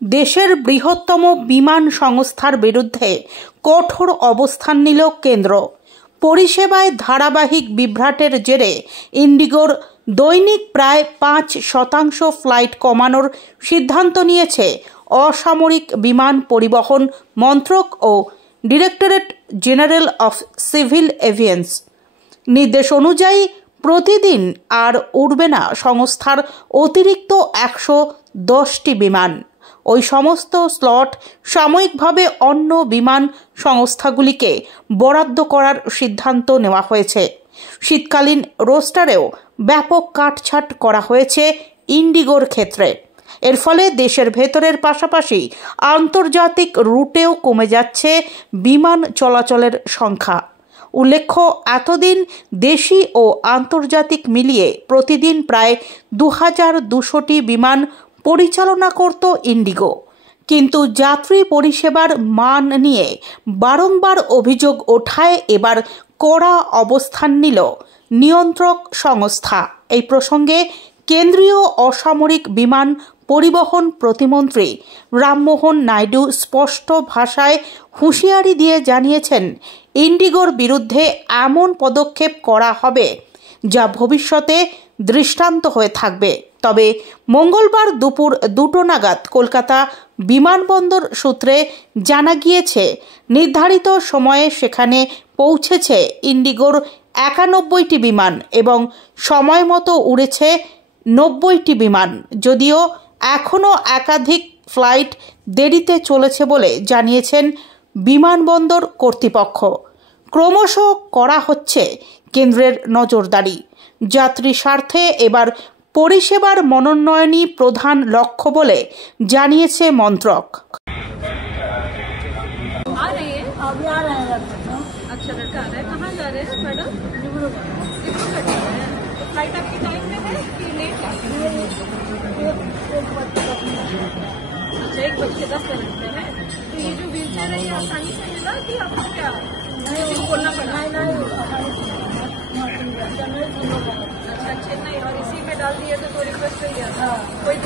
দেশের বৃহত্তম বিমান সংস্থার বিরুদ্ধে কঠোর অবস্থান নিল কেন্দ্র। পরিষেবায় ধারাবাহিক বিভ্রাটের জেরে ইন্ডিগোর দৈনিক প্রায় 5% ফ্লাইট কমানোর সিদ্ধান্ত নিয়েছে অসামরিক বিমান পরিবহন মন্ত্রক ও directorate general of civil aviation. নির্দেশ অনুযায়ী প্রতিদিন আর উড়বে না সংস্থার অতিরিক্ত 110টি বিমান। ওই সমস্ত স্লট সাময়িকভাবে অন্য বিমান সংস্থাগুলিকে বরাদ্দ করার সিদ্ধান্ত নেওয়া হয়েছে। শীতকালীন রোস্টারেও ব্যাপক কাটছাঁট করা হয়েছে ইন্ডিগোর ক্ষেত্রে। এর ফলে দেশের ভেতরের পাশাপাশি আন্তর্জাতিক রুটেও কমে যাচ্ছে বিমান চলাচলের সংখ্যা। উল্লেখ্য, এতদিন দেশি ও আন্তর্জাতিক মিলিয়ে প্রতিদিন প্রায় 2200টি বিমান পরিচালনা করত ইন্ডিগো। কিন্তু যাত্রী পরিষেবার মান নিয়ে বারংবার অভিযোগ ওঠায় এবার কড়া অবস্থান নিল নিয়ন্ত্রক সংস্থা। এই প্রসঙ্গে কেন্দ্রীয় অসামরিক বিমান পরিবহন প্রতিমন্ত্রী রামমোহন নাইডু স্পষ্ট ভাষায় হুঁশিয়ারি দিয়ে জানিয়েছেন, ইন্ডিগোর বিরুদ্ধে এমন পদক্ষেপ করা হবে যা ভবিষ্যতে দৃষ্টান্ত হয়ে থাকবে। তবে মঙ্গলবার দুপুর 2টো নাগাদ কলকাতা বিমানবন্দর সূত্রে জানা গিয়েছে, নির্ধারিত সময়ে সেখানে পৌঁছেছে ইন্ডিগোর 91টি বিমান এবং সময় মতো উড়েছে 90টি বিমান। যদিও এখনও একাধিক ফ্লাইট দেরিতে চলেছে বলে জানিয়েছেন বিমানবন্দর কর্তৃপক্ষ। ক্রমশ করা হচ্ছে কেন্দ্রের নজরদারি। যাত্রী স্বার্থে এবার পরিষেবার মনোন্নয়নই প্রধান লক্ষ্য বলে জানিয়েছে মন্ত্রক। अच्छा लड़का आ रहा है, कहाँ जा रहे हैं मैडम? फ्लाइट आपकी टाइम में है कि लेट है? 1:10 में है। तो ये जो व्हील चेयर है ये आसानी से मिला कि आपको क्या बोलना पड़ा? अच्छा चेन्नई, और इसी में डाल दिया तो रिक्वेस्ट हो गया था, कोई